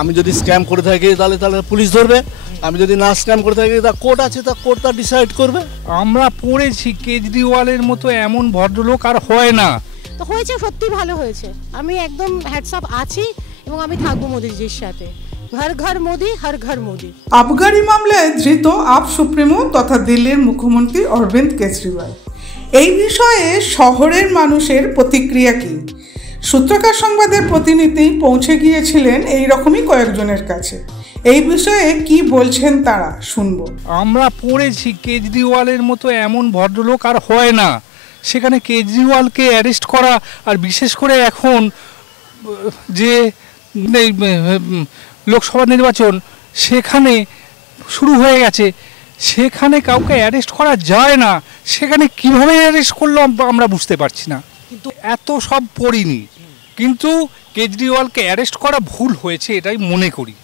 আমি যদি স্ক্যাম করে থাকি তাহলে তাহলে পুলিশ ধরবে, আমি যদি না স্ক্যাম করে থাকি তা কোর্ট আছে, তা কোর্ট তা ডিসাইড করবে। আমরা পড়েছি কেজরিওয়ালের মতো এমন ভদ্রলোক আর হয় না। তো হয়েছে, সত্যি ভালো হয়েছে। আমি একদম হ্যাটস অফ আছি এবং আমি থাকবো মোদিজির সাথে। ঘর ঘর মোদি, হর ঘর মোদি। আবগারি মামলায় ধৃত আপ সুপ্রিমো তথা দিল্লির মুখ্যমন্ত্রী অরবিন্দ কেজরিওয়াল, এই বিষয়ে শহরের মানুষের প্রতিক্রিয়া কি? সূত্রকার সংবাদের প্রতিনিধি পৌঁছে গিয়েছিলেন এই রকমই কয়েকজনের কাছে। এই বিষয়ে কি বলছেন তারা শুনবো। আমরা পড়েছি কেজরিওয়ালের মতো এমন ভদ্রলোক আর হয় না। সেখানে কেজরিওয়ালকে অ্যারেস্ট করা, আর বিশেষ করে এখন যে লোকসভা নির্বাচন সেখানে শুরু হয়ে গেছে, সেখানে কাউকে অ্যারেস্ট করা যায় না। সেখানে কিভাবে অ্যারেস্ট করলো আমরা বুঝতে পারছি না। কিন্তু এত সব পড়িনি, কিন্তু কেজরিওয়ালকে অ্যারেস্ট করা ভুল হয়েছে এটাই মনে করি।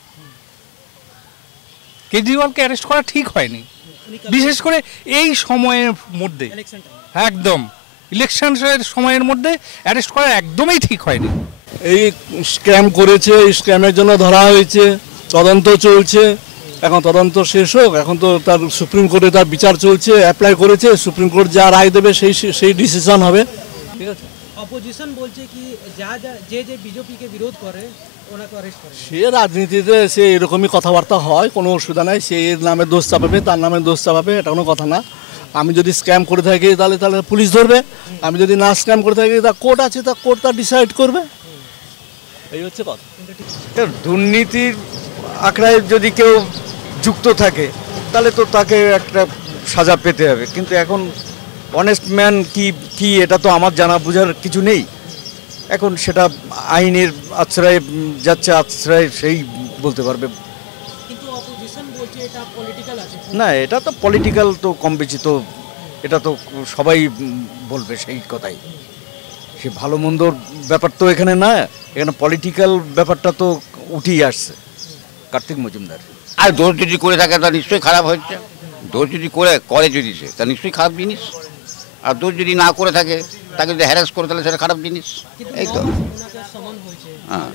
কেজরিওয়ালকে অ্যারেস্ট করা ঠিক হয়নি, বিশেষ করে এই সময়ের মধ্যে, একদম ইলেকশনের সময়ের মধ্যে অ্যারেস্ট করা একদমই ঠিক হয়নি। এই স্ক্যাম করেছে, এই স্ক্যামের জন্য ধরা হয়েছে, তদন্ত চলছে। এখন তদন্ত শেষ হোক, এখন তো তার সুপ্রিম কোর্টে তার বিচার চলছে, অ্যাপ্লাই করেছে, সুপ্রিম কোর্ট যা রায় দেবে সেই ডিসিশন হবে। ঠিক আছে, অপোজিশন বলছে কি যে বিজেপিকে বিরোধ করে ওনাকে অ্যারেস্ট করে। সে রাজনীতিতে সে এরকমই কথাবার্তা হয়, কোনো অসুবিধা নাই। সে এর নামে দোষ চাপাবে, তার নামে দোষ চাপাবে, এটা কোনো কথা না। আমি যদি স্ক্যাম করে থাকি তাহলে তাহলে পুলিশ ধরবে, আমি যদি না স্ক্যাম করে থাকি তা কোর্ট আছে, তা কোর্ট তা ডিসাইড করবে। এই হচ্ছে কথা। দুর্নীতির আখড়ায় যদি কেউ যুক্ত থাকে তাহলে তো তাকে একটা সাজা পেতে হবে, কিন্তু এখন অনেস্ট ম্যান কি এটা তো আমার জানা বোঝার কিছু নেই। এখন সেটা আইনের আশ্রয়ে যাচ্ছে, আশ্রয় সেই বলতে পারবে। কিন্তু অপোজিশন বলছে এটা পলিটিক্যাল আছে। না, এটা তো পলিটিক্যাল, তো কম বেশি তো এটা তো সবাই বলবে সেই কথাই। সে ভালো মন্দর ব্যাপার তো এখানে না, এখানে পলিটিক্যাল ব্যাপারটা তো উঠেই আসছে। কার্তিক মজুমদার আর দোষ যদি করে থাকে তা নিশ্চয়ই খারাপ হচ্ছে। দোষ যদি করে যদি সে তা নিশ্চয়ই খারাপ জিনিস। আর দোষ যদি না করে থাকে, তাকে যদি হ্যারাস করে তাহলে সেটা খারাপ জিনিস। এই তো হ্যাঁ,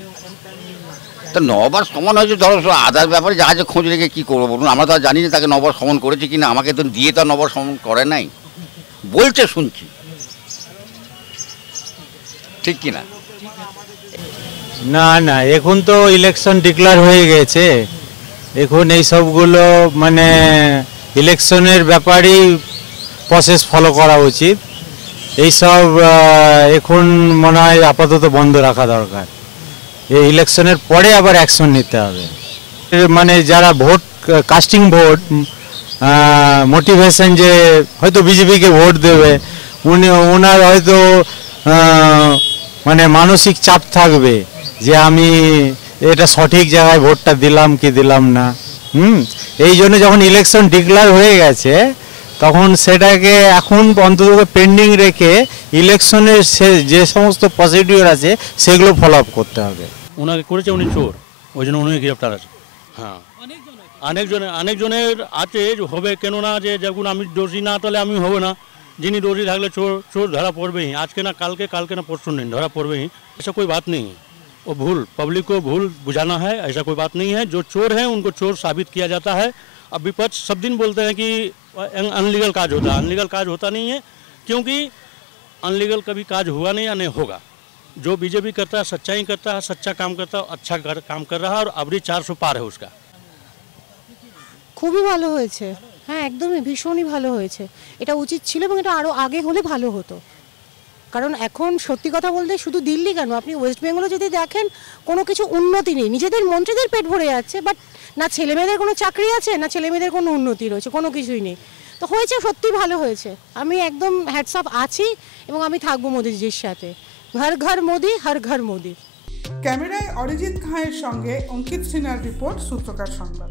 তা 9 বার সমান হয়েছে। ধরো আদার ব্যাপারে জাহাজে খোঁজ রেখে কী করবো বলুন? আমরা তো আর জানি না তাকে 9 বার সমান করেছে কিনা। আমাকে তো দিয়ে তো 9 বার সমান করে নাই, বলছে শুনছি, ঠিক কিনা? না না, এখন তো ইলেকশন ডিক্লেয়ার হয়ে গেছে। এখন এই সবগুলো মানে ইলেকশনের ব্যাপারেই প্রসেস ফলো করা উচিত। এইসব এখন মনে হয় আপাতত বন্ধ রাখা দরকার। এই ইলেকশনের পরে আবার অ্যাকশন নিতে হবে। মানে যারা ভোট কাস্টিং ভোট মোটিভেশন, যে হয়তো বিজেপিকে ভোট দেবে, ওনার হয়তো মানে মানসিক চাপ থাকবে যে আমি এটা সঠিক জায়গায় ভোটটা দিলাম কি দিলাম না। এই জন্য যখন ইলেকশন ডিক্লেয়ার হয়ে গেছে তখন সেটাকে এখন অন্তত পেন্ডিং রেখে ইলেকশনের যে সমস্ত প্রসিডিওর আছে সেগুলো ফলো আপ করতে হবে। ওনাকে করেছে উনি চোর, ওই জন্য উনি গ্রেপ্তার আছে। হ্যাঁ, অনেকজনের আছে হবে, কেননা যে যখন আমি দোষী না তাহলে আমি হবে না। যিনি দোষী থাকলে চোর ধরা পड़ेगी। আজকে না কালকে ना परसों नहीं धरा पड़ेगी। ऐसा कोई बात नहीं है। वो भूल पब्लिक को भूल बुझाना है, ऐसा कोई बात नहीं है। जो चोर है उनको चोर साबित किया जाता है। अब विपक्ष सब दिन बोलते हैं कि अनलीगल काज होता है। अनलीगल काज होता नहीं है, क्योंकि अनलीगल कभी काज हुआ नहीं या नहीं होगा। जो बीजेपी करता है सच्चाई करता है, सच्चा काम करता है, अच्छा काम कर रहा है और अभी 400 पार है उसका। খুবই ভালো হয়েছে। হ্যাঁ, একদমই ভীষণই ভালো হয়েছে। এটা উচিত ছিল এবং এটা আরও আগে হলে ভালো হতো। কারণ এখন সত্যি কথা বলতে শুধু দিল্লি কেন, আপনি ওয়েস্ট বেঙ্গলও যদি দেখেন কোনো কিছু উন্নতি নেই। নিজেদের মন্ত্রীদের পেট ভরে যাচ্ছে, বাট না ছেলেমেয়েদের কোনো চাকরি আছে, না ছেলেমেয়েদের কোনো উন্নতি রয়েছে, কোনো কিছুই নেই। তো হয়েছে, সত্যি ভালো হয়েছে। আমি একদম হ্যাটস অফ আছি এবং আমি থাকবো মোদিজির সাথে। ঘর ঘর মোদি, হর ঘর মোদি। ক্যামেরায় অরিজিৎ খাঁয়ের সঙ্গে অঙ্কিত সিনহার রিপোর্ট, সূত্রকার সংবাদ।